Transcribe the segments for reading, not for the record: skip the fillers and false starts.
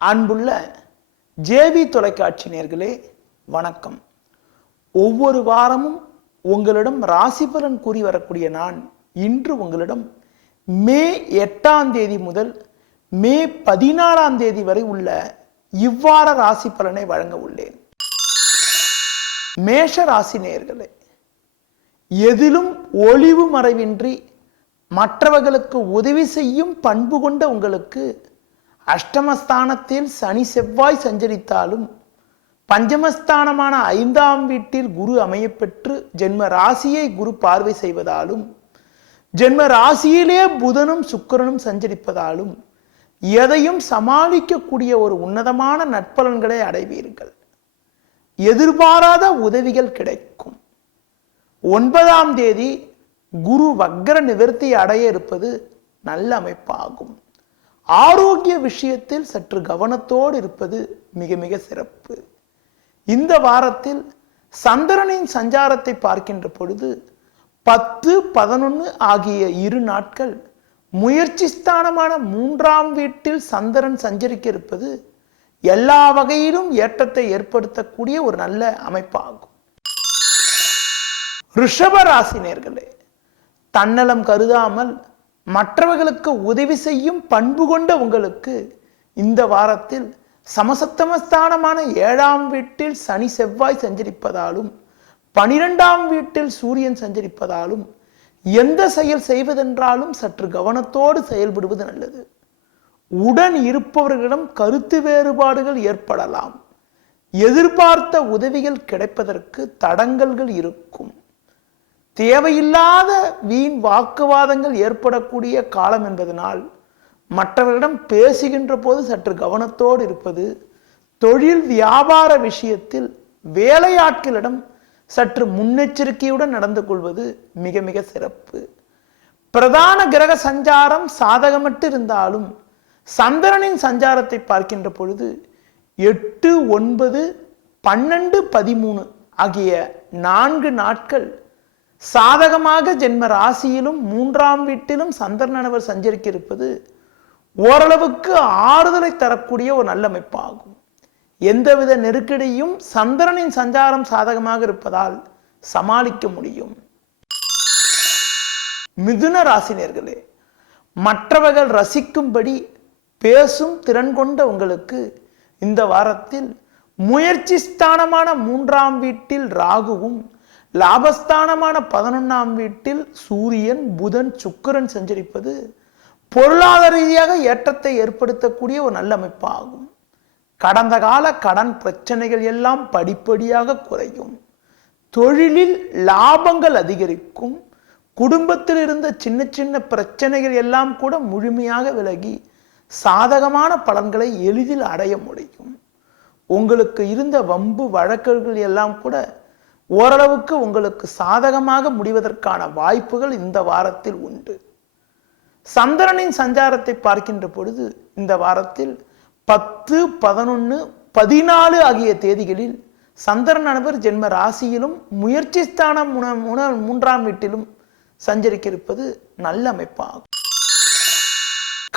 அன்புள்ள ஜேவி தொலைக்காட்சி நேயர்களே வணக்கம். ஒவ்வொரு வாரமும் உங்களிடம் ராசி பலன் கூறி வரக்கூடிய நான் இன்று உங்களிடம் மே 8ஆம் தேதி முதல் மே 14ஆம் தேதி வரை உள்ள இவ்வார ராசி பலனை வழங்க உள்ளேன். மேஷ ராசி நேயர்களே, எதிலும் ஒளிவு மறைவின்றி மற்றவர்களுக்கு உதவி செய்யும் பண்பு கொண்ட உங்களுக்கு அஷ்டமஸ்தானத்தில் சனி செவ்வாய் சஞ்சரித்தாலும் பஞ்சமஸ்தானமான 5ஆம் வீட்டில் குரு அமையப்பெற்று ஜென்ம ராசியை குரு பார்வை செய்வதாலும் ஜென்ம ராசியிலே புதனும் சுக்கிரனும் சஞ்சரிப்பதாலும் எதையும் சமாளிக்கக்கூடிய ஒரு உன்னதமான நற்பலன்களை அடைவீர்கள். எதிர்பாராத உதவிகள் கிடைக்கும். 9ஆம் தேதி குரு வக்ர நிவர்த்தி அடைய இருப்பது நல்ல அமைப்பாகும். ஆரோக்கிய விஷயத்தில் சற்று கவனத்தோடு இருப்பது மிக மிக சிறப்பு. இந்த வாரத்தில் சந்திரனின் சஞ்சாரத்தை பார்க்கின்ற பொழுது 10, 11 ஆகிய 2 நாட்கள் முயற்சி ஸ்தானமான 3ஆம் வீட்டில் சந்திரன் சஞ்சரிக்க இருப்பது எல்லா வகையிலும் ஏற்றத்தை ஏற்படுத்தக்கூடிய ஒரு நல்ல அமைப்பாகும். ரிஷப ராசி நேயர்களே, தன்னலம் கருதாமல் மற்றவர்களுக்கு உதவி செய்யும் பண்பு கொண்ட உங்களுக்கு இந்த வாரத்தில் சமசப்தமஸ்தானமான 7ஆம் வீட்டில் சனி செவ்வாய் சஞ்சரிப்பதாலும் 12ஆம் வீட்டில் சூரியன் சஞ்சரிப்பதாலும் எந்த செயல் செய்வதென்றாலும் சற்று கவனத்தோடு செயல்படுவது நல்லது. உடன் இருப்பவர்களிடம் கருத்து வேறுபாடுகள் ஏற்படலாம். எதிர்பார்த்த உதவிகள் கிடைப்பதற்கு தடங்கல்கள் இருக்கும். தேவையில்லாத வீண் வாக்குவாதங்கள் ஏற்படக்கூடிய காலம் என்பதனால் மற்றவர்களிடம் பேசுகின்ற போது சற்று கவனத்தோடு இருப்பது, தொழில் வியாபார விஷயத்தில் வேலையாட்களிடம் சற்று முன்னெச்சரிக்கையுடன் நடந்து கொள்வது மிக மிக சிறப்பு. பிரதான கிரக சஞ்சாரம் சாதகமற்று இருந்தாலும் சந்திரனின் சஞ்சாரத்தை பார்க்கின்ற பொழுது 8, 9, 12, 13 ஆகிய 4 நாட்கள் சாதகமாக ஜென்ம ராசியிலும் 3ஆம் வீட்டிலும் சந்திரனவர் சஞ்சரிக்க இருப்பது ஓரளவுக்கு ஆறுதலை தரக்கூடிய ஒரு நல்ல அமைப்பாகும். எந்தவித நெருக்கடியும் சந்திரனின் சஞ்சாரம் சாதகமாக இருப்பதால் சமாளிக்க முடியும். மிதுன ராசினியர்களே, மற்றவர்கள் ரசிக்கும்படி பேசும் திறன் கொண்ட உங்களுக்கு இந்த வாரத்தில் முயற்சி ஸ்தானமான 3ஆம் வீட்டில் ராகுவும் லாபஸ்தானமான 11ஆம் வீட்டில் சூரியன் புதன் சுக்கிரன் சஞ்சரிப்பது பொருளாதார ரீதியாக ஏற்றத்தை ஏற்படுத்தக்கூடிய ஒரு நல்ல அமைப்பாகும். கடந்த கால கடன் பிரச்சனைகள் எல்லாம் படிப்படியாக குறையும். தொழிலில் லாபங்கள் அதிகரிக்கும். குடும்பத்தில் இருந்த சின்ன சின்ன பிரச்சனைகள் எல்லாம் கூட முழுமையாக விலகி சாதகமான பலன்களை எளிதில் அடைய முடியும். உங்களுக்கு இருந்த வம்பு வழக்குகள் எல்லாம் கூட ஓரளவுக்கு உங்களுக்கு சாதகமாக முடிவதற்கான வாய்ப்புகள் இந்த வாரத்தில் உண்டு. சந்திரனின் சஞ்சாரத்தை பார்க்கின்ற பொழுது இந்த வாரத்தில் 10, 11, 14 ஆகிய தேதிகளில் சந்திரனவர் ஜென்ம ராசியிலும் முயற்சி ஸ்தானம் 3ஆம் வீட்டிலும் சஞ்சரிக்க இருப்பது நல்ல அமைப்பாகும்.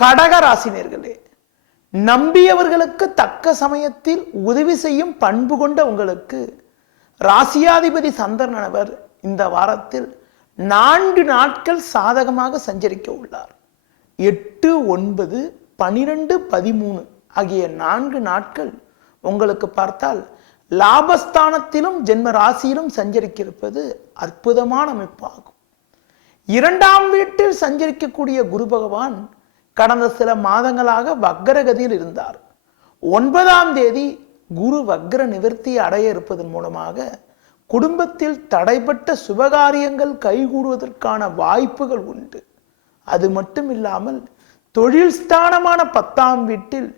கடக ராசினியர்களே, நம்பியவர்களுக்கு தக்க சமயத்தில் உதவி செய்யும் பண்பு கொண்ட உங்களுக்கு ராசியாதிபதி சந்திரனவர் இந்த வாரத்தில் 4 நாட்கள் சாதகமாக சஞ்சரிக்க உள்ளார். 8, 9, 12, 13 ஆகிய 4 நாட்கள் உங்களுக்கு பார்த்தால் லாபஸ்தானத்திலும் ஜென்ம ராசியிலும் சஞ்சரிக்க இருப்பது அற்புதமான அமைப்பாகும். 2ஆம் வீட்டில் சஞ்சரிக்கக்கூடிய குரு பகவான் கடந்த சில மாதங்களாக வக்ரகதியில் இருந்தார். 9ஆம் தேதி குரு வக்ர நிவர்த்தி அடைய இருப்பதன் மூலமாக குடும்பத்தில் தடைப்பட்ட சுபகாரியங்கள் கைகூடுவதற்கான வாய்ப்புகள் உண்டு. அது மட்டும் இல்லாமல் தொழில் ஸ்தானமான 10ஆம் வீட்டில்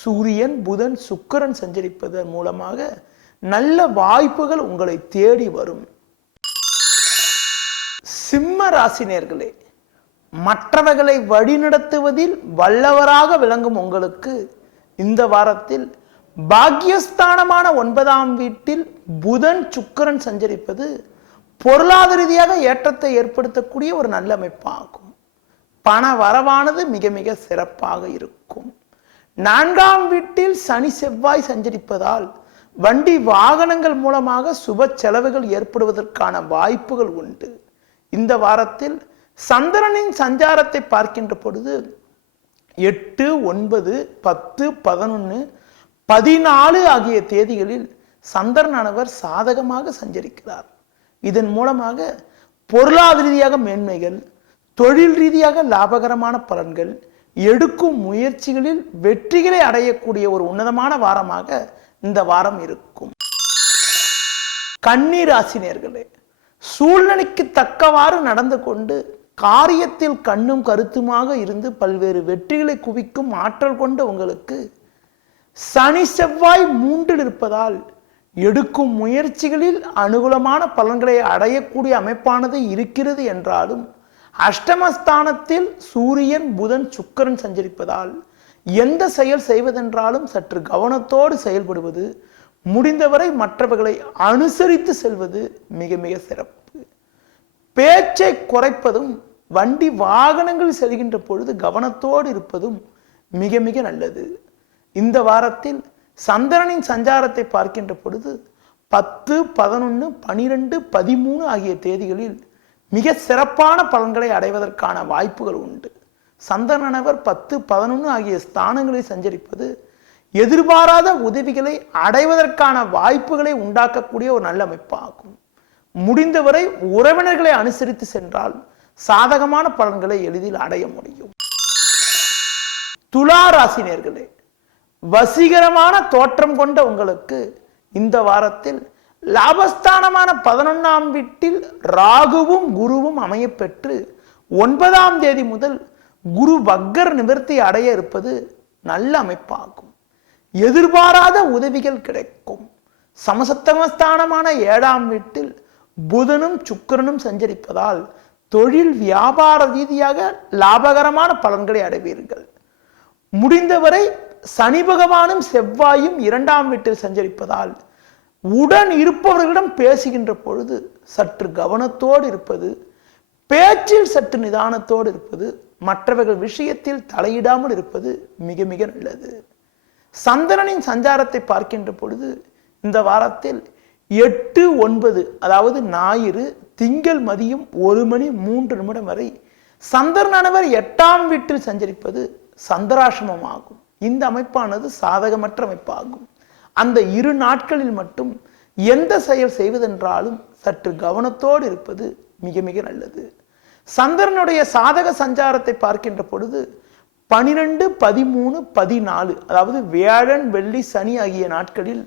சூரியன் புதன் சுக்கிரன் சஞ்சரிப்பதன் மூலமாக நல்ல வாய்ப்புகள் உங்களை தேடி வரும். சிம்ம ராசினியர்களே, மற்றவர்களை வழிநடத்துவதில் வல்லவராக விளங்கும் உங்களுக்கு இந்த வாரத்தில் பாக்கியஸ்தானமான 9ஆம் வீட்டில் புதன் சுக்கிரன் சஞ்சரிப்பது பொருளாதார ரீதியாக ஏற்றத்தை ஏற்படுத்தக்கூடிய ஒரு நல்ல அமைப்பாகும். பண வரவானது மிக மிக சிறப்பாக இருக்கும். 4ஆம் வீட்டில் சனி செவ்வாய் சஞ்சரிப்பதால் வண்டி வாகனங்கள் மூலமாக சுப செலவுகள் ஏற்படுவதற்கான வாய்ப்புகள் உண்டு. இந்த வாரத்தில் சந்திரனின் சஞ்சாரத்தை பார்க்கின்ற பொழுது 8, 9, 10, 11, 14 ஆகிய தேதிகளில் சந்திரனானவர் சாதகமாக சஞ்சரிக்கிறார். இதன் மூலமாக பொருளாதார ரீதியாக மேன்மைகள், தொழில் ரீதியாக லாபகரமான பலன்கள், எடுக்கும் முயற்சிகளில் வெற்றிகளை அடையக்கூடிய ஒரு உன்னதமான வாரமாக இந்த வாரம் இருக்கும். கன்னி ராசி நேயர்களே, சூழ்நிலைக்கு தக்கவாறு நடந்து கொண்டு காரியத்தில் கண்ணும் கருத்துமாக இருந்து பல்வேறு வெற்றிகளை குவிக்கும் ஆற்றல் கொண்ட உங்களுக்கு சனி செவ்வாய் 3இல் இருப்பதால் எடுக்கும் முயற்சிகளில் அனுகூலமான பலன்களை அடையக்கூடிய அமைப்பானது இருக்கிறது என்றாலும் அஷ்டமஸ்தானத்தில் சூரியன், புதன், சுக்கிரன் சஞ்சரிப்பதால் எந்த செயல் செய்வதென்றாலும் சற்று கவனத்தோடு செயல்படுவது, முடிந்தவரை மற்றவர்களை அனுசரித்து செல்வது மிக மிக சிறப்பு. பேச்சை குறைப்பதும் வண்டி வாகனங்கள் செல்கின்ற பொழுது கவனத்தோடு இருப்பதும் மிக மிக நல்லது. இந்த வாரத்தில் சந்திரனின் சஞ்சாரத்தை பார்க்கின்ற பொழுது 10, 11, 12, 13 ஆகிய தேதிகளில் மிக சிறப்பான பலன்களை அடைவதற்கான வாய்ப்புகள் உண்டு. சந்திரனவர் 10, 11 ஆகிய ஸ்தானங்களில் சஞ்சரிப்பது எதிர்பாராத உதவிகளை அடைவதற்கான வாய்ப்புகளை உண்டாக்கக்கூடிய ஒரு நல்ல அமைப்பாகும். முடிந்தவரை உறவினர்களை அனுசரித்து சென்றால் சாதகமான பலன்களை எளிதில் அடைய முடியும். துலா ராசி நேயர்களே, வசீகரமான தோற்றம் கொண்ட உங்களுக்கு இந்த வாரத்தில் லாபஸ்தானமான 11ஆம் வீட்டில் ராகுவும் குருவும் அமையப்பெற்று 9ஆம் தேதி முதல் குரு வக்கர நிவர்த்தி அடைய இருப்பது நல்ல அமைப்பாகும். எதிர்பாராத உதவிகள் கிடைக்கும். சமசப்தமஸ்தானமான 7ஆம் வீட்டில் புதனும் சுக்கிரனும் சஞ்சரிப்பதால் தொழில் வியாபார ரீதியாக லாபகரமான பலன்களை அடைவீர்கள். முடிந்தவரை சனி பகவானும் செவ்வாயும் 2ஆம் வீட்டில் சஞ்சரிப்பதால் உடன் இருப்பவர்களிடம் பேசுகின்ற பொழுது சற்று கவனத்தோடு இருப்பது, பேச்சில் சற்று நிதானத்தோடு இருப்பது, மற்றவர்கள் விஷயத்தில் தலையிடாமல் இருப்பது மிக மிக நல்லது. சந்திரனின் சஞ்சாரத்தை பார்க்கின்ற பொழுது இந்த வாரத்தில் 8, 9 அதாவது ஞாயிறு, திங்கள் மதியம் 1:03 வரை சந்திரனானவர் 8ஆம் வீட்டில் சஞ்சரிப்பது சந்திராசிரமமாகும். இந்த அமைப்பானது சாதகமற்ற அமைப்பாகும். அந்த 2 நாட்களில் மட்டும் எந்த செயல் செய்வதென்றாலும் சற்று கவனத்தோடு இருப்பது மிக மிக நல்லது. சந்திரனுடைய சாதக சஞ்சாரத்தை பார்க்கின்ற பொழுது 12, 13, 14 அதாவது வியாழன், வெள்ளி, சனி ஆகிய நாட்களில்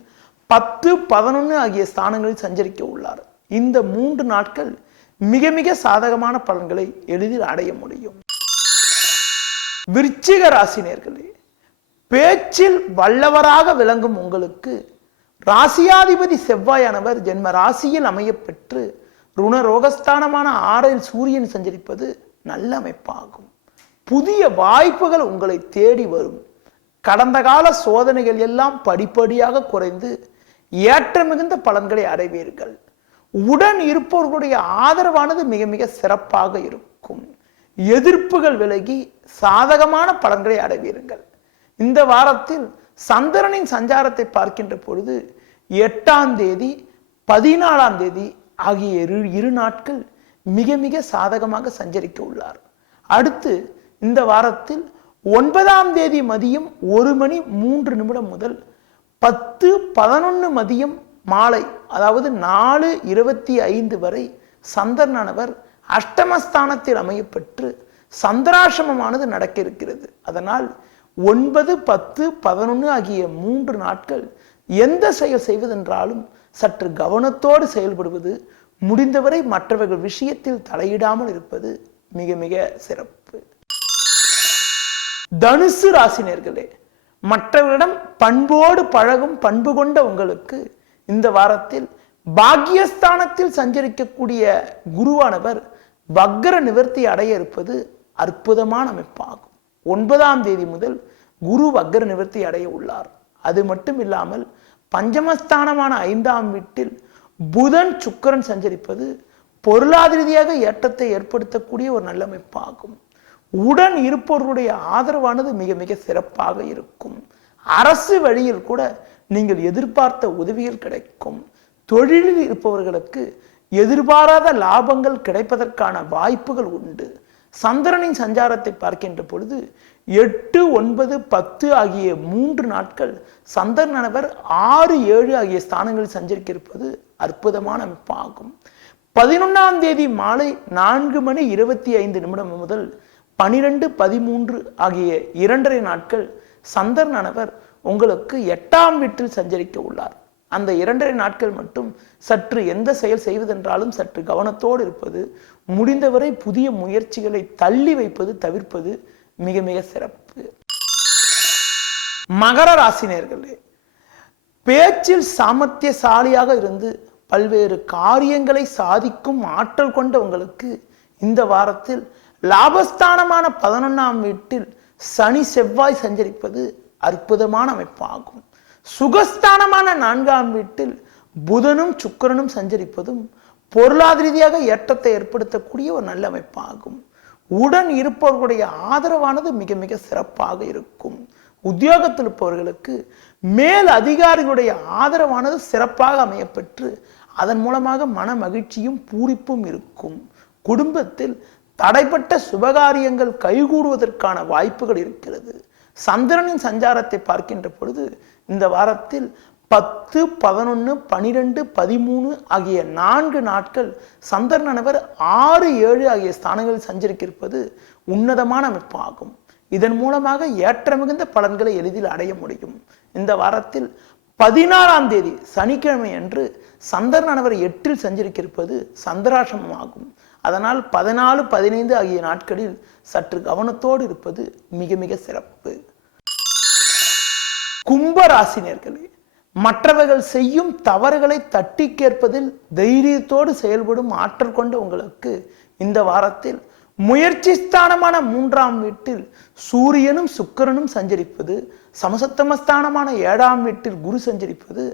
10, 11 ஆகிய ஸ்தானங்களில் சஞ்சரிக்க உள்ளார். இந்த 3 நாட்கள் மிக மிக சாதகமான பலன்களை எளிதில் அடைய முடியும். விருச்சிக ராசி நேயர்களே, பேச்சில் வல்லவராக விளங்கும் உங்களுக்கு ராசியாதிபதி செவ்வாயானவர் ஜென்ம ராசியில் அமையப்பெற்று ருணரோகஸ்தானமான 6இல் சூரியன் சஞ்சரிப்பது நல்ல அமைப்பாகும். புதிய வாய்ப்புகள் உங்களை தேடி வரும். கடந்த கால சோதனைகள் எல்லாம் படிப்படியாக குறைந்து ஏற்ற மிகுந்த பலன்களை அடைவீர்கள். உடன் இருப்பவர்களுடைய ஆதரவானது மிக மிக சிறப்பாக இருக்கும். எதிர்ப்புகள் விலகி சாதகமான பலன்களை அடைவீர்கள். இந்த வாரத்தில் சந்திரனின் சஞ்சாரத்தை பார்க்கின்ற பொழுது 8ஆம் தேதி, 14ஆம் தேதி ஆகிய 2 நாட்கள் மிக மிக சாதகமாக சஞ்சரிக்க உள்ளார். அடுத்து இந்த வாரத்தில் 9ஆம் தேதி மதியம் 1:03 முதல் 10, 11 மதியம் மாலை அதாவது 4:25 வரை சந்திரனானவர் அஷ்டமஸ்தானத்தில் அமையப்பெற்று சந்திராசிரமமானது நடக்க இருக்கிறது. அதனால் 9, 10, 11 ஆகிய 3 நாட்கள் எந்த செயல் செய்வதென்றாலும் சற்று கவனத்தோடு செயல்படுவது, முடிந்தவரை மற்றவர்கள் விஷயத்தில் தலையிடாமல் இருப்பது மிக மிக சிறப்பு. தனுசு ராசி நேயர்களே, மற்றவர்களிடம் பண்போடு பழகும் பண்பு கொண்ட உங்களுக்கு இந்த வாரத்தில் பாக்கியஸ்தானத்தில் சஞ்சரிக்கக்கூடிய குருவானவர் வக்கர நிவர்த்தி அடைய இருப்பது அற்புதமான அமைப்பாகும். 9ஆம் தேதி முதல் குரு வக்கர நிவர்த்தி அடைய உள்ளார். அது மட்டும் இல்லாமல் பஞ்சமஸ்தானமான 5ஆம் வீட்டில் புதன், சுக்கிரன் சஞ்சரிப்பது பொருளாதார ரீதியாக ஏற்றத்தை ஏற்படுத்தக்கூடிய ஒரு நல்ல அமைப்பாகும். உடன் இருப்பவர்களுடைய ஆதரவானது மிக மிக சிறப்பாக இருக்கும். அரசு வழியில் கூட நீங்கள் எதிர்பார்த்த உதவிகள் கிடைக்கும். தொழிலில் இருப்பவர்களுக்கு எதிர்பாராத லாபங்கள் கிடைப்பதற்கான வாய்ப்புகள் உண்டு. சந்திரனின் சஞ்சாரத்தை பார்க்கின்ற பொழுது 8, 9, 10 ஆகிய 3 நாட்கள் சந்திரனவர் 6, 7 ஆகிய ஸ்தானங்களில் சஞ்சரிக்க இருப்பது அற்புதமான அமைப்பாகும். 11ஆம் தேதி மாலை 4:25 முதல் 12, 13 ஆகிய 2.5 நாட்கள் சந்திரனவர் உங்களுக்கு 8ஆம் வீட்டில் சஞ்சரிக்க உள்ளார். அந்த 2.5 நாட்கள் மட்டும் சற்று எந்த செயல் செய்வதென்றாலும் சற்று கவனத்தோடு இருப்பது, முடிந்தவரை புதிய முயற்சிகளை தள்ளி வைப்பது தவிர்ப்பது மிக மிக சிறப்பு. மகர ராசினியர்களே, பேச்சில் சாமர்த்தியசாலியாக இருந்து பல்வேறு காரியங்களை சாதிக்கும் ஆற்றல் கொண்ட உங்களுக்கு இந்த வாரத்தில் லாபஸ்தானமான 11ஆம் வீட்டில் சனி செவ்வாய் சஞ்சரிப்பது அற்புதமான அமைப்பாகும். சுகஸ்தானமான 4ஆம் வீட்டில் புதனும் சுக்கிரனும் சஞ்சரிப்பதும் பொருளாதார ரீதியாக ஏற்றத்தை ஏற்படுத்தக்கூடிய ஒரு நல்ல அமைப்பாகும். உடன் இருப்பவர்களுடைய ஆதரவானது மிக மிக சிறப்பாக இருக்கும். உத்தியோகத்தில் இருப்பவர்களுக்கு மேல் அதிகாரிகளுடைய ஆதரவானது சிறப்பாக அமையப்பெற்று அதன் மூலமாக மன மகிழ்ச்சியும் பூரிப்பும் இருக்கும். குடும்பத்தில் தடைப்பட்ட சுபகாரியங்கள் கைகூடுவதற்கான வாய்ப்புகள் இருக்கிறது. சந்திரனின் சஞ்சாரத்தை பார்க்கின்ற பொழுது இந்த வாரத்தில் 10, 11, 12, 13 ஆகிய 4 நாட்கள் சந்திரனவர் 6, 7 ஆகிய ஸ்தானங்களில் சஞ்சரிக்க இருப்பது உன்னதமான அமைப்பாகும். இதன் மூலமாக ஏற்ற மிகுந்த பலன்களை எளிதில் அடைய முடியும். இந்த வாரத்தில் 16ஆம் தேதி சனிக்கிழமை அன்று சந்திரனவர் 8இல் சஞ்சரிக்க இருப்பது சந்திராசிரமமாகும். அதனால் 14, 15 ஆகிய நாட்களில் சற்று கவனத்தோடு இருப்பது மிக மிக சிறப்பு. கும்பராசினியர்களே, மற்றவர்கள் செய்யும் தவறுகளை தட்டி கேட்பதில் தைரியத்தோடு செயல்படும் ஆற்றல் கொண்ட உங்களுக்கு இந்த வாரத்தில் முயற்சி ஸ்தானமான 3ஆம் வீட்டில் சூரியனும் சுக்கிரனும் சஞ்சரிப்பது, சமசத்தமஸ்தானமான 7ஆம் வீட்டில் குரு சஞ்சரிப்பது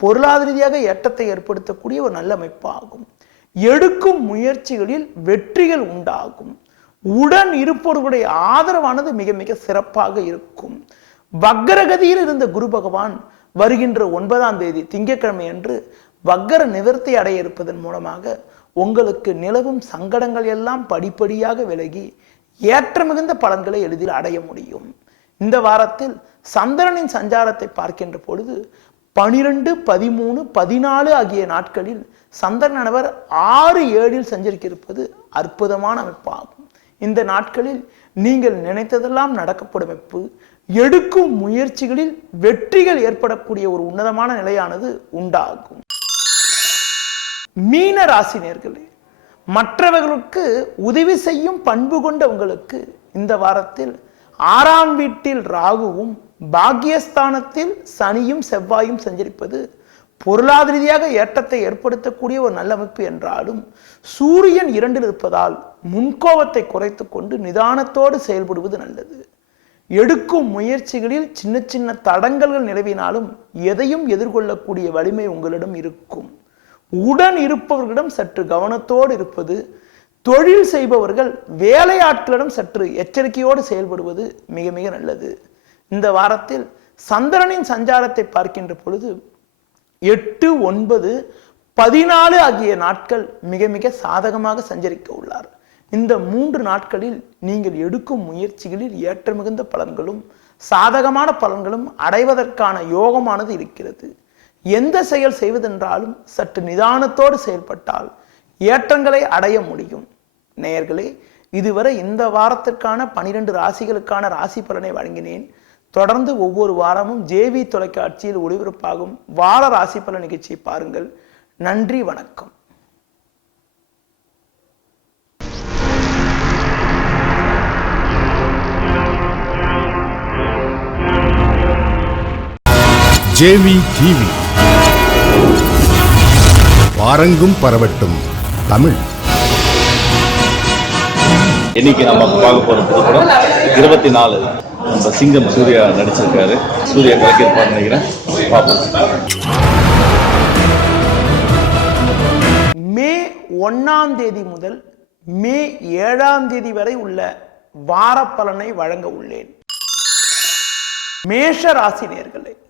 பொருளாதார ரீதியாக ஏற்றத்தை ஏற்படுத்தக்கூடிய ஒரு நல்ல அமைப்பாகும். எடுக்கும் முயற்சிகளில் வெற்றிகள் உண்டாகும். உடன் இருப்பவர்களுடைய ஆதரவானது மிக மிக சிறப்பாக இருக்கும். வக்ரகதியில் இருந்த குரு பகவான் வருகின்ற 9ஆம் தேதி திங்கட்கிழமை அன்று வக்ர நிவர்த்தி அடைய இருப்பதன் மூலமாக உங்களுக்கு நிலவும் சங்கடங்கள் எல்லாம் படிப்படியாக விலகி ஏற்ற மிகுந்த பலன்களை எளிதில் அடைய முடியும். இந்த வாரத்தில் சந்திரனின் சஞ்சாரத்தை பார்க்கின்ற பொழுது 12, 13, 14 ஆகிய நாட்களில் சந்திரனவர் 6, 7இல் சஞ்சரிக்க இருப்பது அற்புதமான அமைப்பாகும். இந்த நாட்களில் நீங்கள் நினைத்ததெல்லாம் நடக்கப்படும் அமைப்பு, எடுக்கும் முயற்சிகளில் வெற்றிகள் ஏற்படக்கூடிய ஒரு உன்னதமான நிலையானது உண்டாகும். மீன ராசினியர்களே, மற்றவர்களுக்கு உதவி செய்யும் பண்பு கொண்ட உங்களுக்கு இந்த வாரத்தில் 6ஆம் வீட்டில் ராகுவும் பாக்கியஸ்தானத்தில் சனியும் செவ்வாயும் சஞ்சரிப்பது பொருளாதார ரீதியாக ஏற்றத்தை ஏற்படுத்தக்கூடிய ஒரு நல்ல அமைப்பு என்றாலும் சூரியன் 2இல் இருப்பதால் முன்கோபத்தை குறைத்து கொண்டு நிதானத்தோடு செயல்படுவது நல்லது. எடுக்கும் முயற்சிகளில் சின்ன சின்ன தடங்கல்கள் நிலவினாலும் எதையும் எதிர்கொள்ளக்கூடிய வலிமை உங்களிடம் இருக்கும். உடன் இருப்பவர்களிடம் சற்று கவனத்தோடு இருப்பது, தொழில் செய்பவர்கள் வேலையாட்களிடம் சற்று எச்சரிக்கையோடு செயல்படுவது மிக மிக நல்லது. இந்த வாரத்தில் சந்திரனின் சஞ்சாரத்தை பார்க்கின்ற பொழுது 8, 9, 14 ஆகிய நாட்கள் மிக மிக சாதகமாக சஞ்சரிக்க உள்ளார். இந்த 3 நாட்களில் நீங்கள் எடுக்கும் முயற்சிகளில் ஏற்ற மிகுந்த பலன்களும் சாதகமான பலன்களும் அடைவதற்கான யோகமானது இருக்கிறது. எந்த செயல் செய்வதென்றாலும் சற்று நிதானத்தோடு செயல்பட்டால் ஏற்றங்களை அடைய முடியும். நேயர்களே, இதுவரை இந்த வாரத்திற்கான 12 ராசிகளுக்கான ராசி பலனை வழங்கினேன். தொடர்ந்து ஒவ்வொரு வாரமும் ஜேவி தொலைக்காட்சியில் ஒளிபரப்பாகும் வார ராசி பலன் நிகழ்ச்சியை பாருங்கள். நன்றி, வணக்கம். ஜேவி டிவி பாரங்கும் பரவட்டும் தமிழ். இன்னைக்கு நம்ம பார்க்க போற புதுப்படம் 24. நம்ம சிங்கம் சூர்யா நடிச்சிருக்காரு. சூர்யா கலக்கிருப்பான்னு நினைக்கிறேன். பார்ப்போம். மே 1ஆம் தேதி முதல் மே 7ஆம் தேதி வரை உள்ள வார பலனை வழங்க உள்ளேன். மேஷ ராசி நேயர்களே,